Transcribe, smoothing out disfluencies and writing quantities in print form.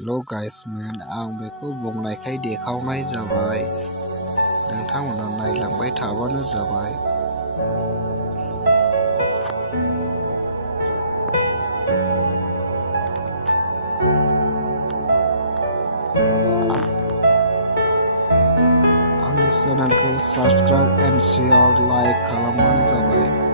Hello' गाइसमोन आं बेखौ बुंनायखाय देखावनाय जाबाय नोंथांमोना नायलांबाय थाबानो जाबाय। आंनि चेनेलखौ साबस्क्राइब एन्ड शेयार लाइक खालामबानो जाबाय।